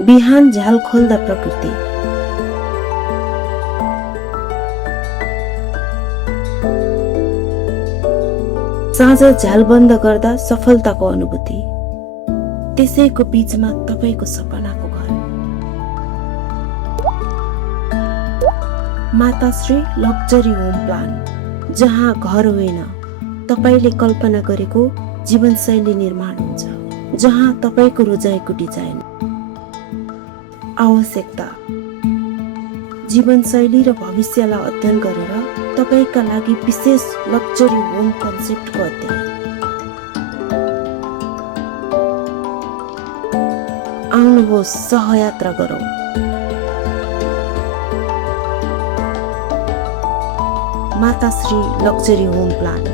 बिहान झ्याल खोल्दा प्रकृति। साँझ झ्याल बन्द गर्दा सफलताको अनुभूति। त्यसैको बीचमा तपाईको सपनाको घर। माताश्री लग्जरी होम प्लान, जहाँ घर होइन तपाईले कल्पना गरेको जीवनशैली निर्माण हुन्छ, जहाँ तपाईको रोजाइको डिजाइन, आवश्यकता, जीवनशैली र भविष्यलाई अध्ययन गरेर तपाईका लागि विशेष लग्जरी होम कन्सेप्टको अध्ययन। आउनुहोस् सहयात्रा गरौँ। माताश्री लग्जरी होम प्लान।